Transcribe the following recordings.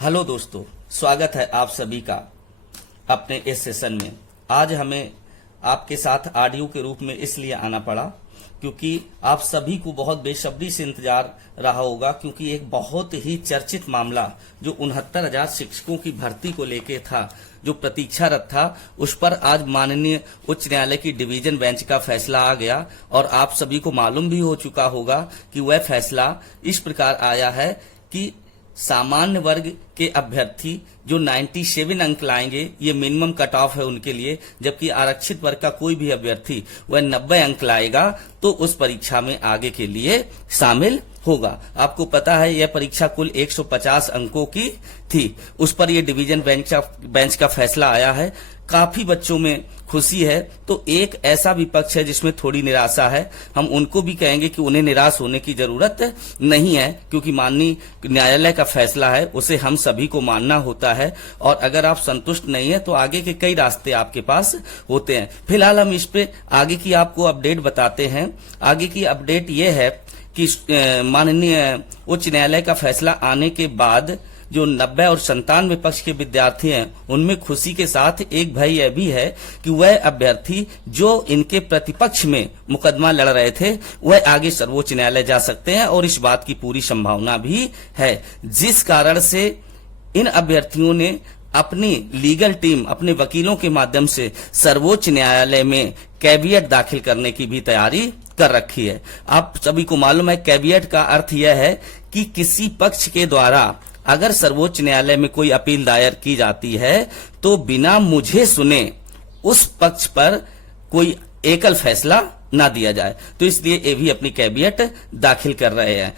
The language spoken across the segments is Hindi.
हेलो दोस्तों, स्वागत है आप सभी का अपने इस सेशन में। आज हमें आपके साथ ऑडियो के रूप में इसलिए आना पड़ा क्योंकि आप सभी को बहुत बेसब्री से इंतजार रहा होगा, क्योंकि एक बहुत ही चर्चित मामला जो 69,000 शिक्षकों की भर्ती को लेके था, जो प्रतीक्षारत था, उस पर आज माननीय उच्च न्यायालय की डिवीजन बेंच का फैसला आ गया। और आप सभी को मालूम भी हो चुका होगा कि वह फैसला इस प्रकार आया है कि सामान्य वर्ग के अभ्यर्थी जो 97 अंक लाएंगे, ये मिनिमम कट ऑफ है उनके लिए, जबकि आरक्षित वर्ग का कोई भी अभ्यर्थी वह 90 अंक लाएगा तो उस परीक्षा में आगे के लिए शामिल होगा। आपको पता है यह परीक्षा कुल 150 अंकों की थी। उस पर यह डिवीजन बेंच का फैसला आया है। काफी बच्चों में खुशी है, तो एक ऐसा भी पक्ष है जिसमें थोड़ी निराशा है। हम उनको भी कहेंगे कि उन्हें निराश होने की जरूरत नहीं है, क्योंकि माननीय न्यायालय का फैसला है, उसे हम सभी को मानना होता है। और अगर आप संतुष्ट नहीं है तो आगे के कई रास्ते आपके पास होते हैं। फिलहाल हम इस पे आगे की आपको अपडेट बताते हैं। आगे की अपडेट ये है कि माननीय उच्च न्यायालय का फैसला आने के बाद जो 90 और 97 पक्ष के विद्यार्थी हैं, उनमें खुशी के साथ एक भय यह भी है कि वह अभ्यर्थी जो इनके प्रतिपक्ष में मुकदमा लड़ रहे थे, वह आगे सर्वोच्च न्यायालय जा सकते हैं और इस बात की पूरी संभावना भी है। जिस कारण से इन अभ्यर्थियों ने अपनी लीगल टीम, अपने वकीलों के माध्यम से सर्वोच्च न्यायालय में कैविएट दाखिल करने की भी तैयारी कर रखी है। आप सभी को मालूम है कैविएट का अर्थ यह है कि किसी पक्ष के द्वारा अगर सर्वोच्च न्यायालय में कोई अपील दायर की जाती है तो बिना मुझे सुने उस पक्ष पर कोई एकल फैसला ना दिया जाए, तो इसलिए ये भी अपनी कैविएट दाखिल कर रहे हैं।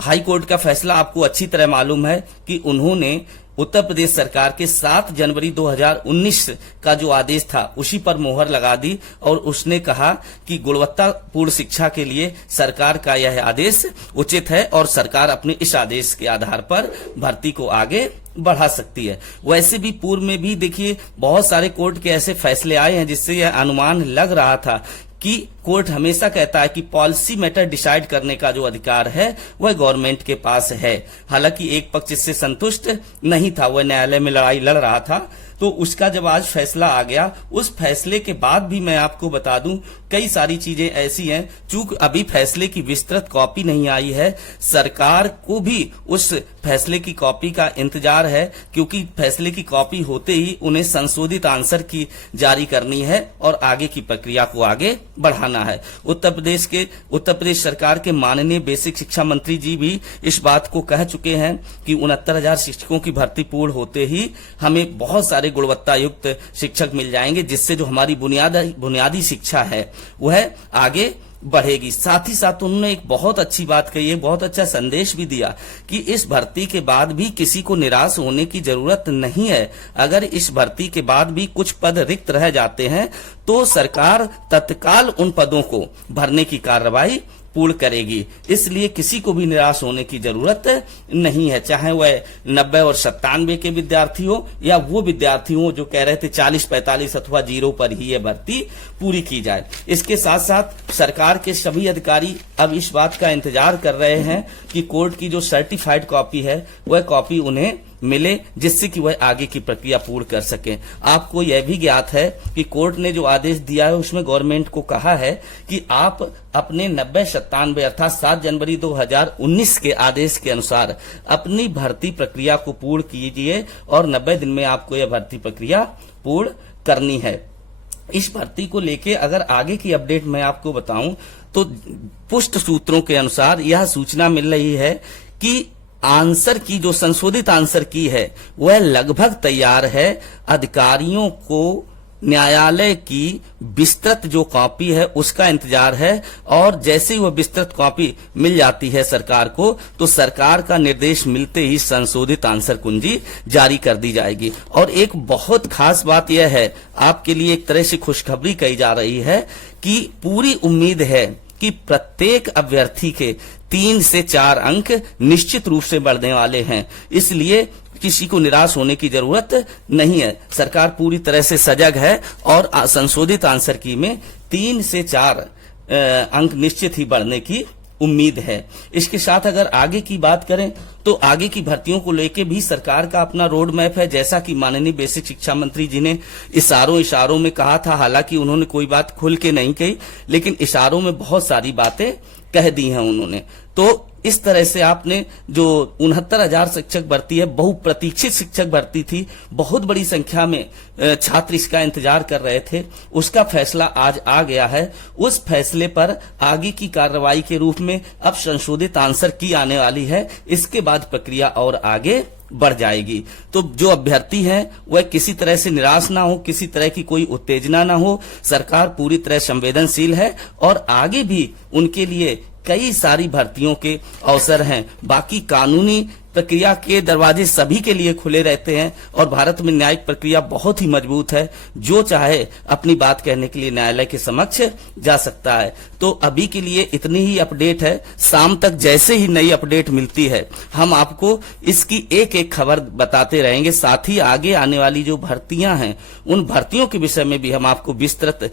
हाई कोर्ट का फैसला आपको अच्छी तरह मालूम है कि उन्होंने उत्तर प्रदेश सरकार के 7 जनवरी 2019 का जो आदेश था उसी पर मोहर लगा दी और उसने कहा कि गुणवत्तापूर्ण शिक्षा के लिए सरकार का यह आदेश उचित है और सरकार अपने इस आदेश के आधार पर भर्ती को आगे बढ़ा सकती है। वैसे भी पूर्व में भी देखिए बहुत सारे कोर्ट के ऐसे फैसले आए हैं जिससे यह अनुमान लग रहा था कि कोर्ट हमेशा कहता है कि पॉलिसी मैटर डिसाइड करने का जो अधिकार है वह गवर्नमेंट के पास है। हालांकि एक पक्ष इससे संतुष्ट नहीं था, वह न्यायालय में लड़ाई लड़ रहा था, तो उसका जब आज फैसला आ गया, उस फैसले के बाद भी मैं आपको बता दूं कई सारी चीजें ऐसी हैं। चूंकि अभी फैसले की विस्तृत कॉपी नहीं आई है, सरकार को भी उस फैसले की कॉपी का इंतजार है, क्योंकि फैसले की कॉपी होते ही उन्हें संशोधित आंसर की जारी करनी है और आगे की प्रक्रिया को आगे बढ़ाना है। उत्तर प्रदेश सरकार के माननीय बेसिक शिक्षा मंत्री जी भी इस बात को कह चुके हैं कि 69,000 शिक्षकों की भर्ती पूर्ण होते ही हमें बहुत सारे गुणवत्ता युक्त शिक्षक मिल जाएंगे, जिससे जो हमारी बुनियादी शिक्षा है वह आगे बढ़ेगी। साथ ही साथ उन्होंने एक बहुत अच्छी बात कही है, बहुत अच्छा संदेश भी दिया कि इस भर्ती के बाद भी किसी को निराश होने की जरूरत नहीं है। अगर इस भर्ती के बाद भी कुछ पद रिक्त रह जाते हैं तो सरकार तत्काल उन पदों को भरने की कार्रवाई पूर्ण करेगी। इसलिए किसी को भी निराश होने की जरूरत नहीं है, चाहे वह 90 और 97 के विद्यार्थी हो या वो विद्यार्थी हो जो कह रहे थे 40-45 अथवा 0 पर ही यह भर्ती पूरी की जाए। इसके साथ साथ सरकार के सभी अधिकारी अब इस बात का इंतजार कर रहे हैं कि कोर्ट की जो सर्टिफाइड कॉपी है वह कॉपी उन्हें मिले, जिससे कि वह आगे की प्रक्रिया पूर्ण कर सके। आपको यह भी ज्ञात है कि कोर्ट ने जो आदेश दिया है उसमें गवर्नमेंट को कहा है कि आप अपने 90-97 अर्थात 7 जनवरी 2019 के आदेश के अनुसार अपनी भर्ती प्रक्रिया को पूर्ण कीजिए और 90 दिन में आपको यह भर्ती प्रक्रिया पूर्ण करनी है। इस भर्ती को लेके अगर आगे की अपडेट मैं आपको बताऊं तो पुष्ट सूत्रों के अनुसार यह सूचना मिल रही है कि आंसर की जो संशोधित आंसर की है वह लगभग तैयार है। अधिकारियों को न्यायालय की विस्तृत जो कॉपी है उसका इंतजार है और जैसे ही वह विस्तृत कॉपी मिल जाती है सरकार को, तो सरकार का निर्देश मिलते ही संशोधित आंसर कुंजी जारी कर दी जाएगी। और एक बहुत खास बात यह है, आपके लिए एक तरह से खुशखबरी कही जा रही है कि पूरी उम्मीद है कि प्रत्येक अभ्यर्थी के 3 से 4 अंक निश्चित रूप से बढ़ने वाले हैं। इसलिए किसी को निराश होने की जरूरत नहीं है। सरकार पूरी तरह से सजग है और संशोधित आंसर की में 3 से 4 अंक निश्चित ही बढ़ने की उम्मीद है। इसके साथ अगर आगे की बात करें तो आगे की भर्तियों को लेके भी सरकार का अपना रोड मैप है, जैसा कि माननीय बेसिक शिक्षा मंत्री जी ने इशारों में कहा था। हालांकि उन्होंने कोई बात खुल के नहीं कही, लेकिन इशारों में बहुत सारी बातें कह दी हैं उन्होंने। तो इस तरह से आपने जो 69,000 शिक्षक भर्ती है, बहुप्रतीक्षित शिक्षक भर्ती थी, बहुत बड़ी संख्या में छात्र इसका इंतजार कर रहे थे, उसका फैसला आज आ गया है। उस फैसले पर आगे की कार्रवाई के रूप में अब संशोधित आंसर की आने वाली है। इसके बाद प्रक्रिया और आगे बढ़ जाएगी। तो जो अभ्यर्थी हैं वह किसी तरह से निराश ना हो, किसी तरह की कोई उत्तेजना ना हो। सरकार पूरी तरह संवेदनशील है और आगे भी उनके लिए कई सारी भर्तियों के अवसर हैं। बाकी कानूनी प्रक्रिया के दरवाजे सभी के लिए खुले रहते हैं और भारत में न्यायिक प्रक्रिया बहुत ही मजबूत है। जो चाहे अपनी बात कहने के लिए न्यायालय के समक्ष जा सकता है। तो अभी के लिए इतनी ही अपडेट है। शाम तक जैसे ही नई अपडेट मिलती है हम आपको इसकी एक एक खबर बताते रहेंगे। साथ ही आगे आने वाली जो भर्तियां हैं उन भर्तियों के विषय में भी हम आपको विस्तृत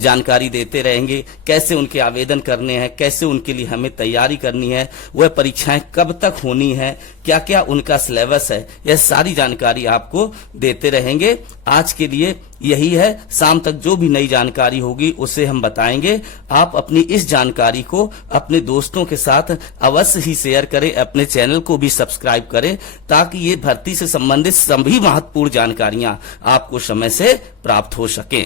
जानकारी देते रहेंगे। कैसे उनके आवेदन करने हैं, कैसे उनके लिए हमें तैयारी करनी है, वह परीक्षाएं कब तक होनी है, क्या क्या उनका सिलेबस है, यह सारी जानकारी आपको देते रहेंगे। आज के लिए यही है। शाम तक जो भी नई जानकारी होगी उसे हम बताएंगे। आप अपनी इस जानकारी को अपने दोस्तों के साथ अवश्य ही शेयर करें, अपने चैनल को भी सब्सक्राइब करें, ताकि ये भर्ती से संबंधित सभी महत्वपूर्ण जानकारियां आपको समय से प्राप्त हो सकें।